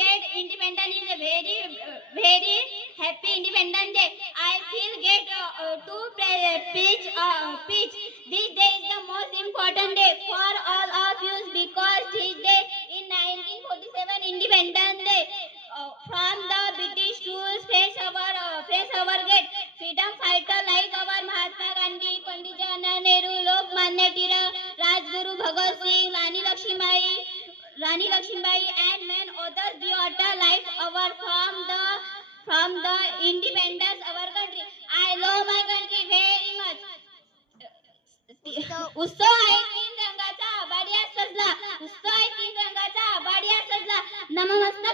get independent is a very happy Independence Day. I feel get to preach. This day is the most important day for all of you because this day in 1947 Independence Day from the British rules face our gate. Freedom fighter like our Mahatma Gandhi, Pandit Jawaharlal Nehru, Lokmanya Tilak, Rajguru Bhagat Singh, Rani Lakshmibai, and many others brought a life our from the independence our country. I love my country very much. उत्सव आहे तीन रंगाचा आबाडिया सजला. उत्सव आहे तीन रंगाचा आबाडिया सजला. नमस्कार.